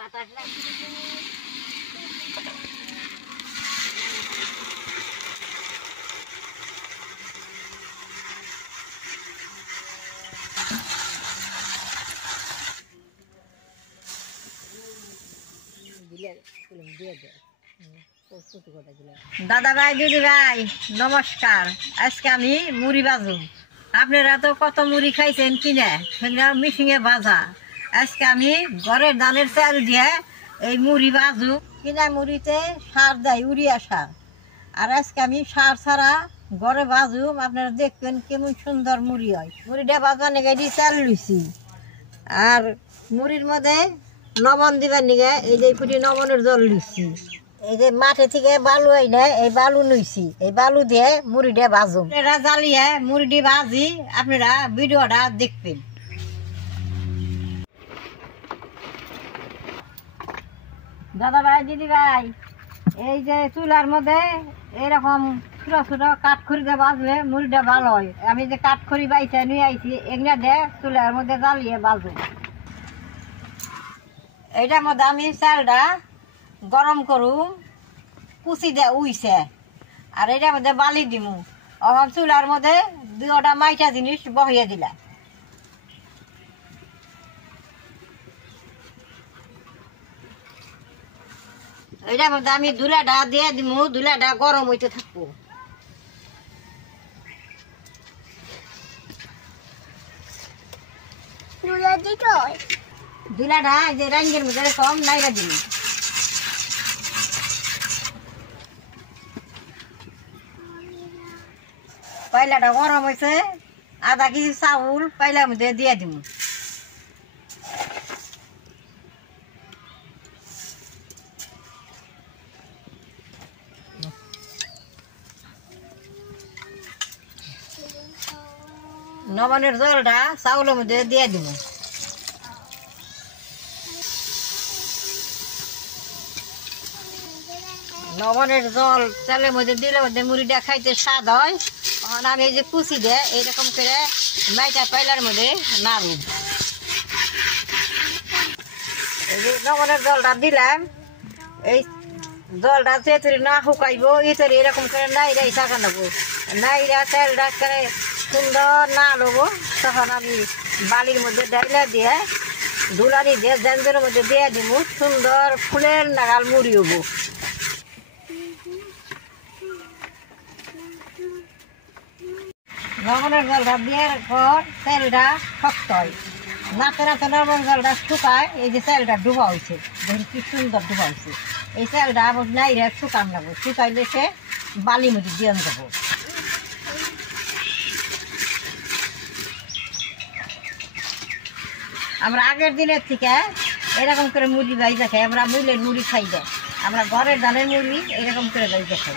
বাতাস লাগছে দাদা ভাই দিদি ভাই নমস্কার। আজকে আমি মুড়ি বাজুম। আপনারা তো কত মুড়ি খাইছেন কিনে, সেগুলো মিশিয়ে ভাজা। আজকে আমি ঘরের ধানের চাল দিয়ে এই মুড়ি বাজু। কিনা মুড়িতে সার দেয়, ইউরিয়া সার। আর আজকে আমি সার ছাড়া ঘরে বাজুম। আপনারা দেখবেন কেমন সুন্দর মুড়ি হয়। মুড়িটা বাজার নিগে দিয়ে চাল লুইছি। আর মুড়ির মধ্যে লবণ দিবার নিগে এই যে ফুটি লবণের জল লুইছি। এই যে মাঠে থেকে বালু আইনে এই বালু লুইছি। এই বালু দিয়ে মুড়িটা ভাজুম। এটা জ্বালিয়ে মুড়িটি ভাজি আপনারা ভিডিওটা দেখবেন। দাদা ভাই দিদি ভাই, এই যে চুলার মধ্যে এরকম ছোট ছোট কাঠখড়ি দিয়ে বাজলে মুড়িটা ভালো হয়। আমি যে কাঠখড়ি বাইছে নিয়ে আইছি, এগুলা দিয়ে চুলার মধ্যে জ্বালিয়ে বাজুম। এইটার মধ্যে আমি চালটা গরম করুম, কুচি দিয়ে উইছে। আর এটার মধ্যে বালি দিমু। এখন চুলার মধ্যে দুটা মাইটা জিনিস বহিয়ে দিলা। এটার মধ্যে আমি দুলাটা দিয়ে দিমু, দুলাটা গরম হইতে থাকবো। দুলাটা যে রাঙ্গের মধ্যে কম নাইরা দিমু। পাইলাটা গরম হয়েছে, আধা কেজি চাউল পাইলার মধ্যে দিয়ে দিব। লবণের জলটা চাউলের মধ্যে দিয়ে দিব। লবণের জল চালের মধ্যে দিলে মধ্যে মুড়িটা খাইতে স্বাদ হয়। তখন আমি এই যে কুচি দিয়ে এইরকম করে মাইটা পাইলার মধ্যে নাড়ুম। এই যে লবণের জলটা দিলাম, এই জলটা যেতরি না শুকাইব এতরি এরকম করে নাইরাই থাকা নেবো। নাইরা চালটা করে সুন্দর না লবো, তখন আমি বালির মধ্যে ডাইলা দিয়ে ধুলারি দিয়ে জেঞ্জের মধ্যে দিয়ে দিব। সুন্দর ফুলের নাগাল মুড়ি হবো। লবণের জলটা দেওয়ার পর তেলটা শক্ত হয়। নাতে নাতে লবণ জলটা শুকায়। এই যে চালটা ডুবা হয়েছে, দেখুন কি সুন্দর ডুবা হয়েছে। এই চালটা আবার নাইরে শুকান লাগবো। শুকাইলে সে বালি মধ্যে দিয়ে দেবো। আমরা আগের দিনের থেকে এরকম করে মুড়ি বাইজা খাই। আমরা মিলের মুড়ি খাই দেয়, আমরা ঘরের ধানের মুড়ি এরকম করে বাইজা খাই।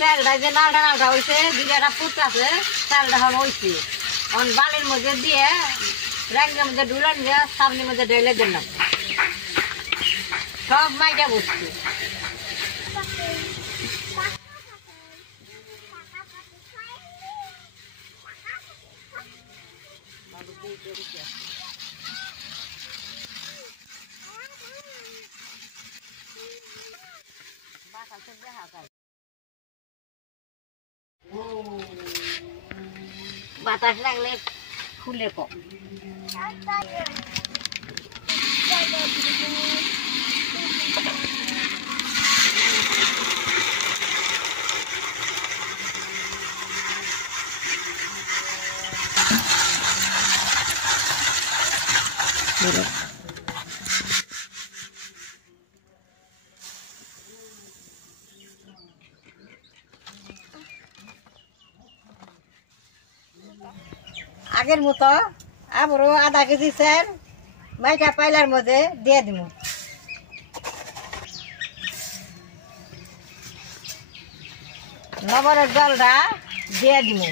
চালটা যে নালটা নালটা হয়েছে, দুইটা পুতাছে, চালটা হল হয়েছে। এখন বালির মধ্যে দিয়ে রাঙ্গের মধ্যে ডুলান দিয়ে সামনের মধ্যে ঢেলে দিলাম। সব মাইটা বসছে। বাতাস লাগলে ফুলে কম। আগের মতো আবারও আধা কেজি চাল মাইটা পাইলার মধ্যে দিয়ে দিব। লবণের জলটা দিয়ে দিব।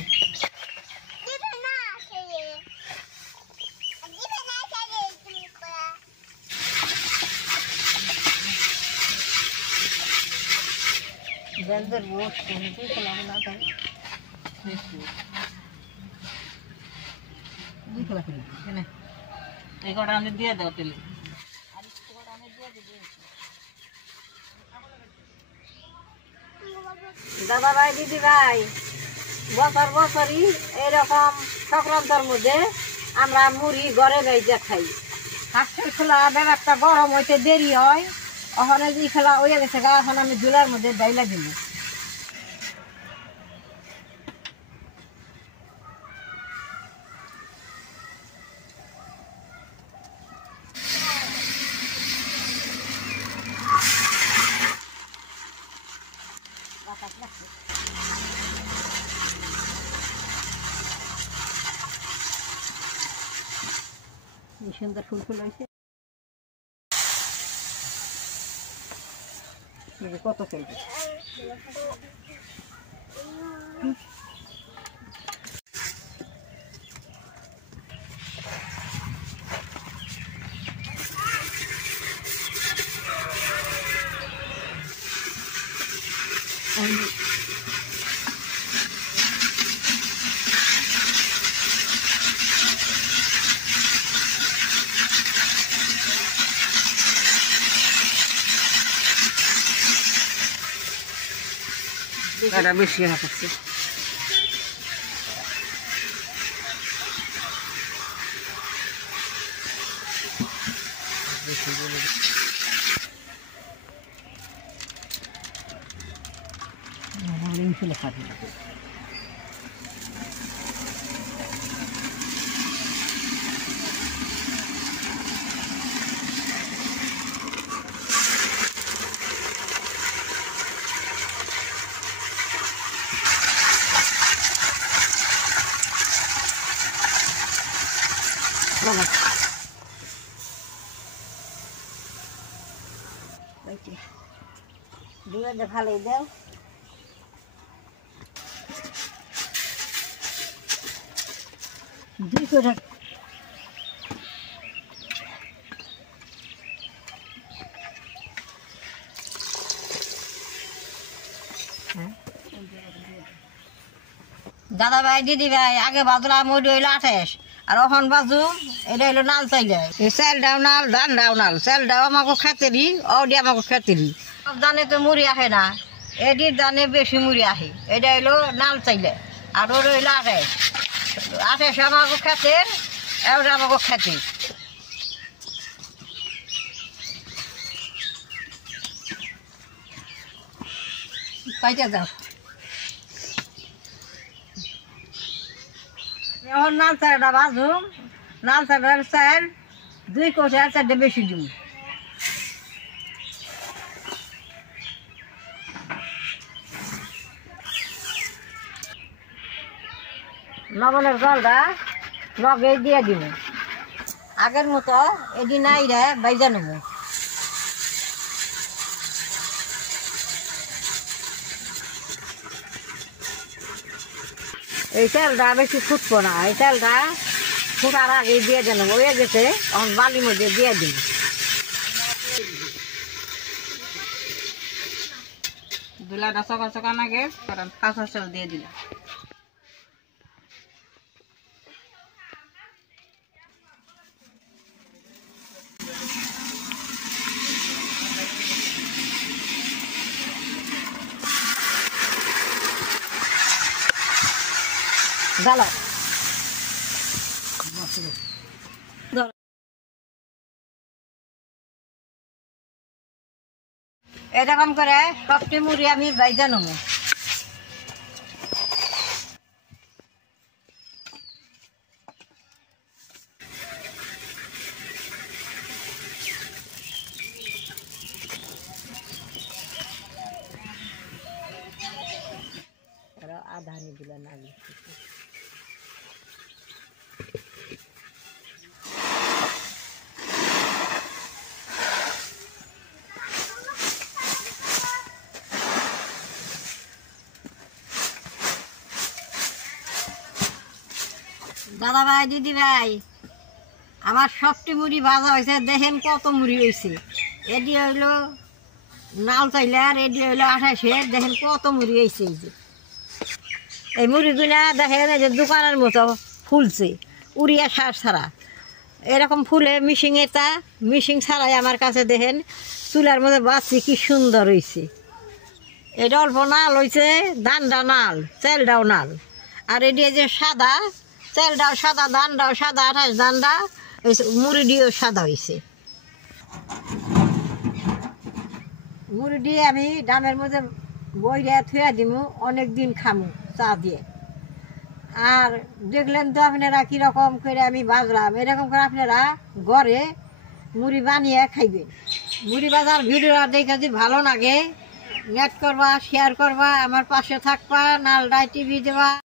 এই কটা আমি দিয়ে দাও তেলে। দাদা ভাই দিদি ভাই, বছর বছরই এরকম সংক্রান্তর মধ্যে আমরা মুড়ি ঘরে বাইজা খাই। হাঁসের খোলা ব্যাপারটা গরম হইতে দেরি হয়, ওখানে যে খেলা হয়ে গেছে গা, এখন আমি জুলার মধ্যে ডাইলা দিব। কি সুন্দর ফুল ফুল হয়েছে, কত খেলবে। এটা বেশি হয়ে পড়ছে। ভালোই দাও, দুই করে দাদা ভাই দিদি ভাই, আগে বাজলা মুড়ি হইলো 28 আর এখন বাজু এটা হইলো নাল চাইলে। চাল ডাও নাল, ধান ডাও নাল, চাল ডাও আমাকে খেতেরি, অডি আমাকে খেতেরি। সব দানে তো মুড়ি আসে না, এটির দানে বেশি মুড়ি আসে। এটা হইলো নাল চাইলে আর ওর হইলো 28 আমাকে খেতের, ওটা আমাকে খেতে। পাইতে যাও এখন নাল চালটা বাজুম, নাল চালের চাল 2 কোটি আর 4টা বেশি দিব। লবণের জলটা লগে দিয়ে দিব, আগের মতো এদিন নাই রে বাইজা নেব। এই চালটা বেশি ফুটবো না, এই চালটা ফুটার আগে দিয়ে দেন, হয়ে গেছে এখন বালির মধ্যে দিয়ে দিন। দুলাটা সকাল সকাল আগে কাঁচা চাল দিয়ে দিলাম। ভালো এরকম করে সবটি মুড়ি আমি বাইজা নেব। আধা নি দিলে না দাদা ভাই দিদি ভাই, আমার সবটি মুড়ি ভাজা হয়েছে, দেখেন কত মুড়ি হয়েছে। এটি হইলো নাল চাইলে আর এটি হইলো 28, দেখেন কত মুড়ি হয়েছে। এই যে এই মুড়িগুলা দেখেন এই যে দোকানের মতো ফুলছে, উড়িয়া সার ছাড়া এরকম ফুলে মিশিংয়ে তা মিশিং ছাড়াই আমার কাছে দেখেন চুলার মধ্যে বাঁচছি কি সুন্দর হয়েছে। এটা অল্প নাল হয়েছে, ধানটা নাল, চালটাও নাল। আর এটি যে সাদা, চালটাও সাদা, ধানটাও সাদা, 28 ধানটা মুড়ি দিয়েও সাদা হয়েছে। মুড়ি দিয়ে আমি ডামের মধ্যে বইরা থুয়া দিমু, অনেক দিন খামু চা দিয়ে। আর দেখলেন তো আপনারা কীরকম করে আমি বাজলাম, এরকম করে আপনারা ঘরে মুড়ি বানিয়ে খাইবেন। মুড়ি বাজার ভিডিওটা দেখে যদি ভালো লাগে নেট করবা, শেয়ার করবা, আমার পাশে থাকবা, নালডায় টিভি দেবা।